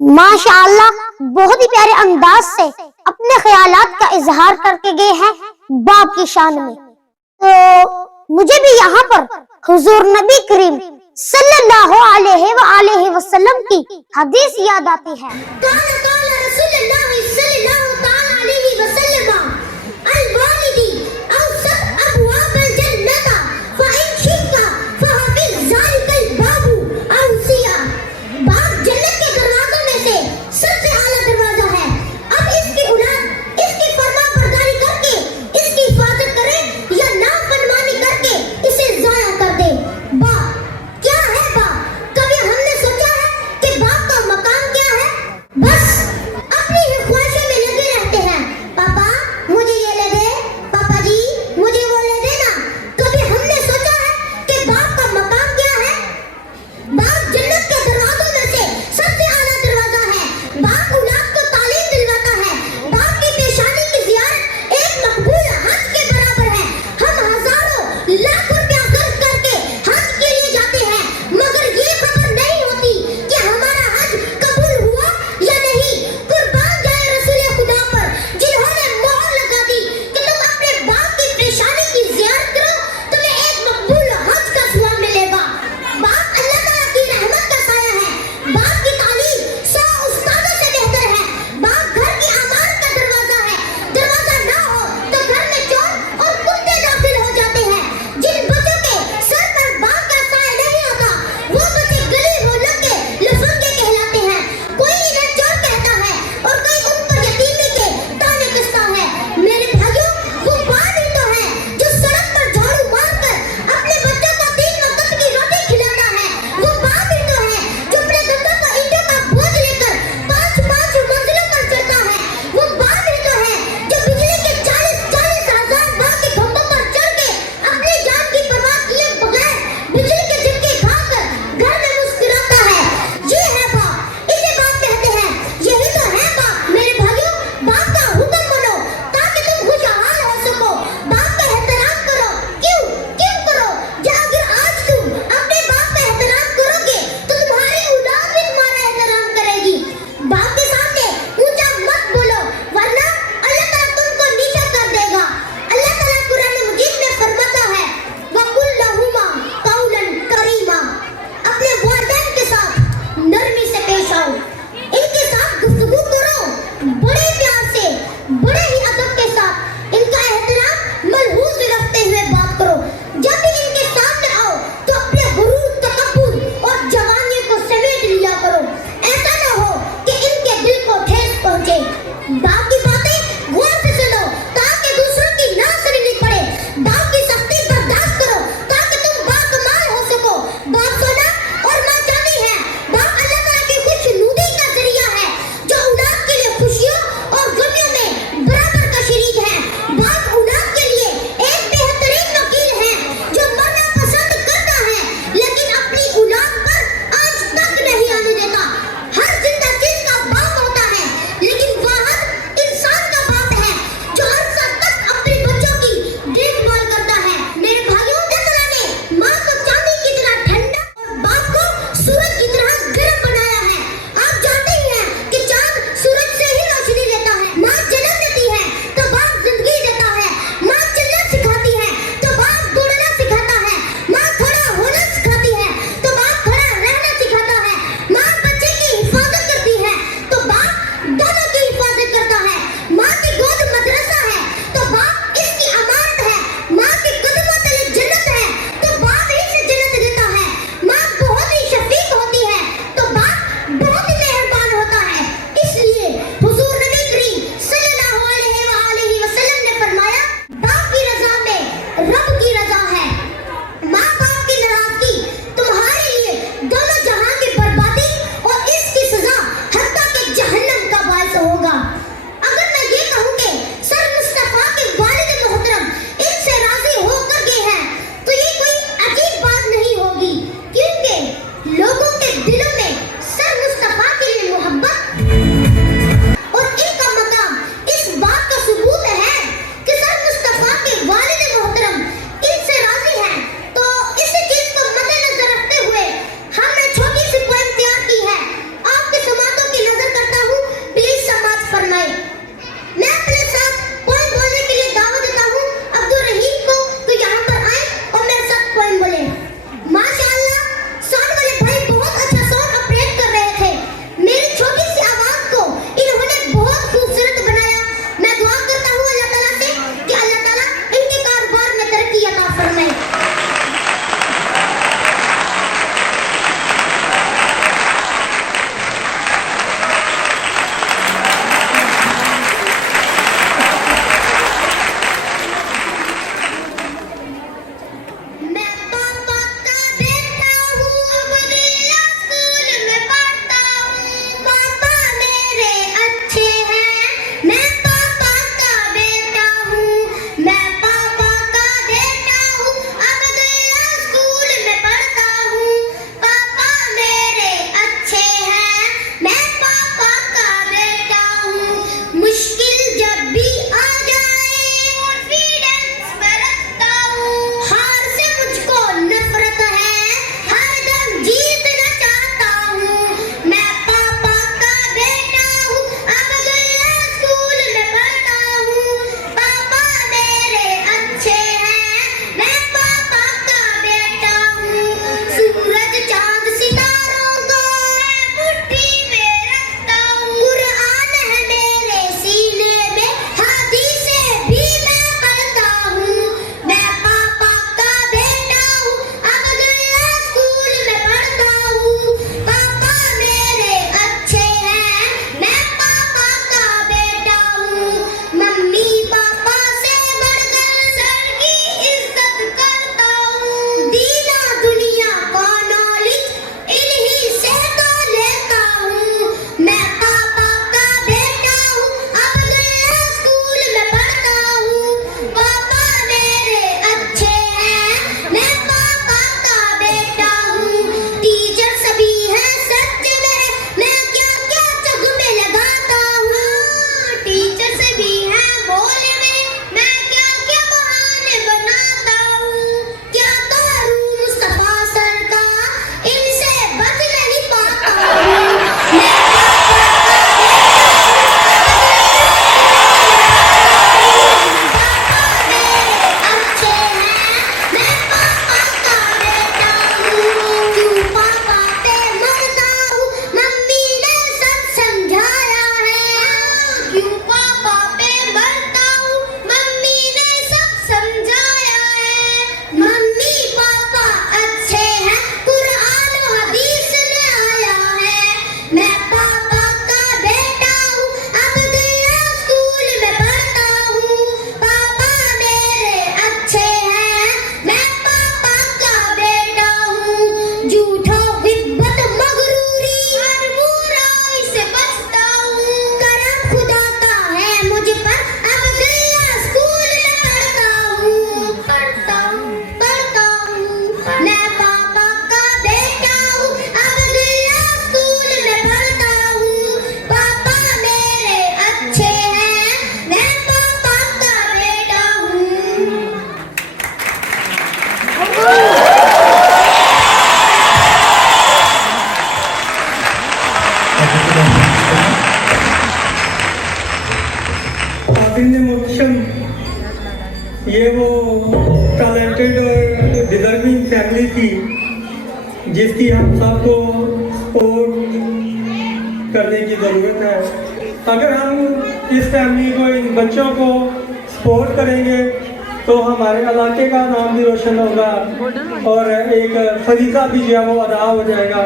माशाअल्लाह, बहुत ही प्यारे अंदाज से अपने ख्यालात का इजहार करके गए हैं बाप की शान में। तो मुझे भी यहाँ पर हुजूर नबी करीम सल्लल्लाहु अलैहि वसल्लम की हदीस याद आती है। बस काबिल मोहतरम, ये वो टैलेंटेड और डिजर्विंग फैमिली थी जिसकी हम सबको सपोर्ट करने की ज़रूरत है। अगर हम इस फैमिली को, इन बच्चों को सपोर्ट करेंगे तो हमारे इलाके का नाम भी रोशन होगा और एक फरीज़ा भी जो है वो अदा हो जाएगा।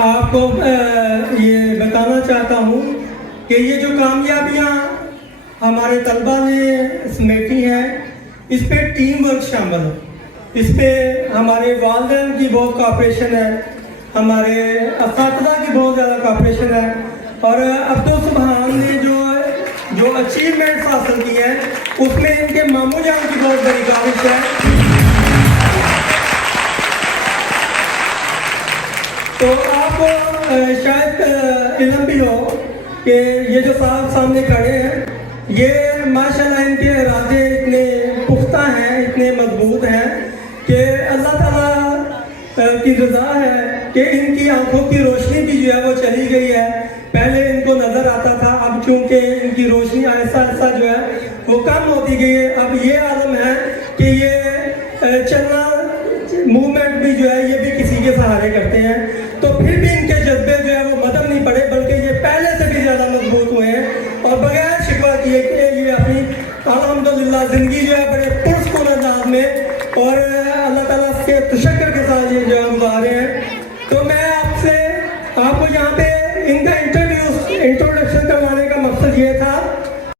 आपको ये बताना चाहता हूँ कि ये जो कामयाबियाँ हमारे तलबा ने समेटी हैं, इस पे टीम वर्क शामिल है, इस पे हमारे वालिदैन की बहुत कॉपरेशन है, हमारे असातिज़ा की बहुत ज़्यादा कॉपरेशन है और अब्दुल सुभान ने जो अचीवमेंट्स हासिल की हैं उसमें इनके मामू जान की बहुत बड़ी काविश है। तो आपको शायद इल्म भी हो कि ये जो साहब सामने खड़े हैं, ये माशाल्लाह इनके इरादे इतने पुख्ता हैं, इतने मजबूत हैं कि अल्लाह ताला की रज़ा है कि इनकी आंखों की रोशनी भी जो है वो चली गई है। पहले इनको नज़र आता था, अब चूंकि इनकी रोशनी ऐसा ऐसा जो है वो कम होती गई है। अब ये आलम है कि ये चलना मूवमेंट भी जो है ये भी किसी के सहारे करते हैं, तो फिर भी इनके जज्बे जो है वो मदद नहीं पड़े, बल्कि ये पहले से भी ज़्यादा मजबूत हुए हैं और बगैर शिकवा किए कि ये अपनी अल्हम्दुलिल्लाह ज़िंदगी जो है बड़े पुरस्कून अंदाज में और अल्लाह ताला के तशक्कुर के साथ ये जो गुजार रहे हैं। तो मैं आपको यहाँ पे इनका इंट्रोडक्शन करवाने का मकसद ये था